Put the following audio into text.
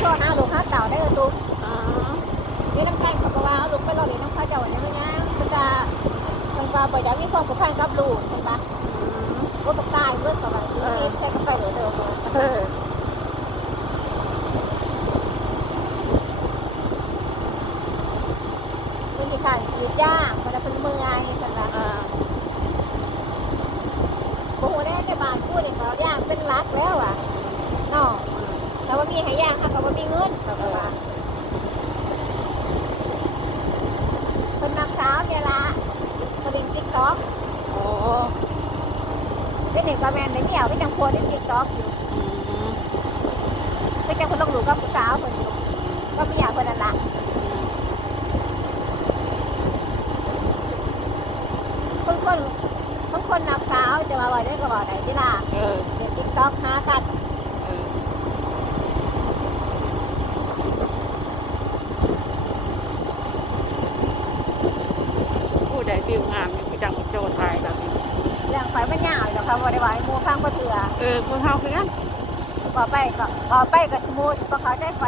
โทษนะลูกค้าเต่าได้ตุ้ม อ๋อ นี่น้ำกันเขาบอกว่าลูกไปรอเดี๋ยวน้ำค้าเจ้าเนี่ยไม่งั้นมันจะทางปลาปล่อยดาวมีความผูกพันกับลูกใช่ปะก็ตกตายเมื่อสมัยนี้ใช้กาแฟเหลือเดิมเลย เออ เป็นที่ขายหยุดย่างมันจะเป็นเมืองไงกันละ อ่า โอ้โหได้ในบ้านกู้เนี่ยเขาย่างเป็นรักแล้วอ่ะเนาะแต่ว่ามีให้ย่างค่ะแต่ว่ามีเงินเขาบอกว่าเป็นนักสาวเนี่ยละกระดิ่งติ๊กต๊อก โอ้ เป็นเด็กกระแมนในเหนียวที่จังโพนที่ติ๊กต๊อกอยู่ อืม ก็จะคนต้องรู้กับผู้สาวคนอยู่ก็ไม่อยากคนนั้นละบางคนนักสาวจะมาบ่อยได้ก็บ่อยไหนที่ล่ะ เออ เด็กติ๊กต๊อกหากัน เออผู้ใดวิวงามมีจังโจไทยแบบนี้ เรื่องไฟมันยาวอยู่ค่ะบ่ได้ว่าให้หมูฟังบ่เถื่อ เออคนเฮาคือกัน ต่อไปก็สมูทบ่เข้าใจไฟ